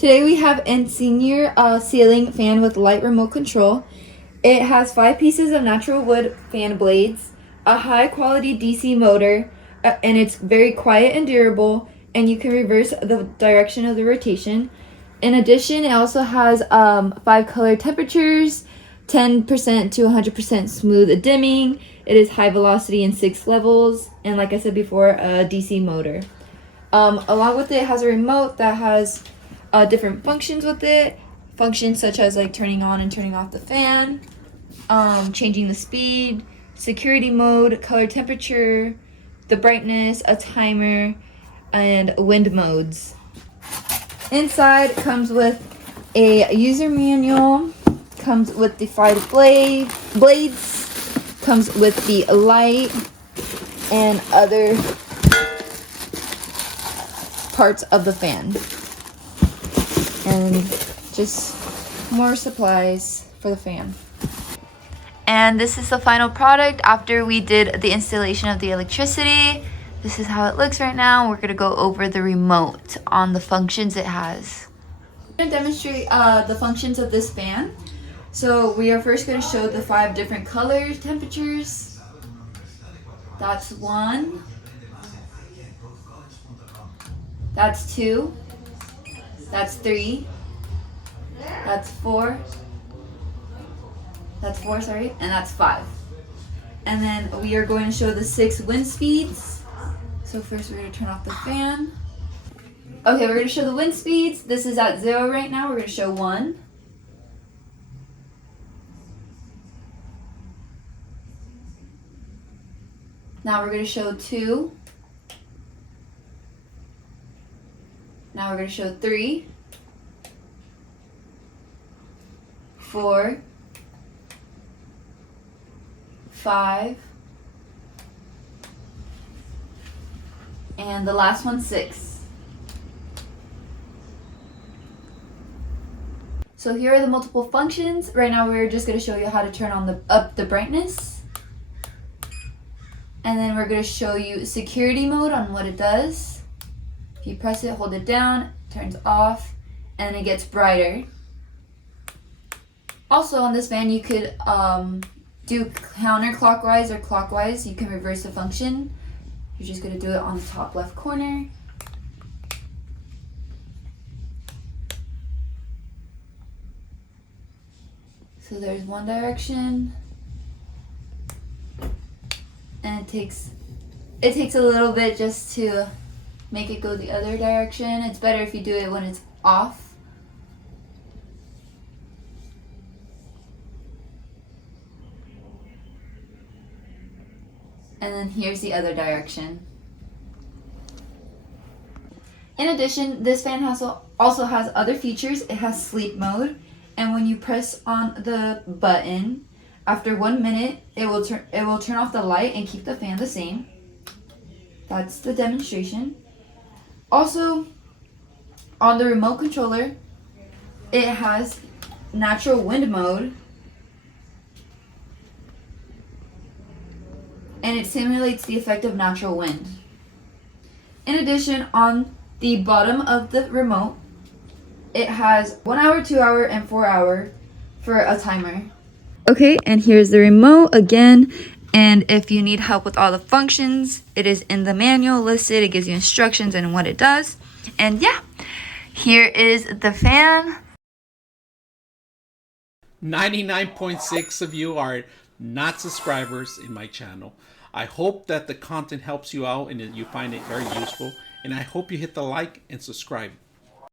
Today we have Ensenior ceiling fan with light remote control. It has 5 pieces of natural wood fan blades, a high quality DC motor, and it's very quiet and durable, and you can reverse the direction of the rotation. In addition, it also has 5 color temperatures, 10% to 100% smooth dimming. It is high velocity in 6 levels, and like I said before, a DC motor. Along with it has a remote that has different functions with it. Functions such as like turning on and turning off the fan, changing the speed, security mode, color temperature, the brightness, a timer, and wind modes. Inside comes with a user manual, comes with the 5 blades, comes with the light and other parts of the fan, and just more supplies for the fan. And this is the final product after we did the installation of the electricity. This is how it looks right now. We're gonna go over the remote on the functions it has. I'm gonna demonstrate the functions of this fan. So we are first gonna show the 5 different colors, temperatures. That's 1. That's 2. That's 3. That's 4. That's 4, sorry, and that's 5. And then we are going to show the 6 wind speeds. So first we're going to turn off the fan. Okay, we're going to show the wind speeds. This is at 0 right now. We're going to show 1. Now we're going to show 2. Now we're going to show 3, 4, 5, and the last one 6. So here are the multiple functions. Right now we're just going to show you how to turn on up the brightness. And then we're going to show you security mode on what it does. If you press it, hold it down, it turns off, and it gets brighter. Also on this fan you could do counterclockwise or clockwise. You can reverse the function. You're just going to do it on the top left corner. So there's one direction, and it takes a little bit just to make it go the other direction. It's better if you do it when it's off. And then here's the other direction. In addition, this fan also has other features. It has sleep mode, and when you press on the button, after 1 minute, it will turn off the light and keep the fan the same. That's the demonstration. Also, on the remote controller, it has natural wind mode, and it simulates the effect of natural wind. In addition, on the bottom of the remote, it has 1 hour, 2 hour, and 4 hour for a timer. Okay, and here's the remote again. And if you need help with all the functions, it is in the manual listed. It gives you instructions and what it does. And yeah, here is the fan. 99.6 of you are not subscribers in my channel. I hope that the content helps you out and that you find it very useful. And I hope you hit the like and subscribe.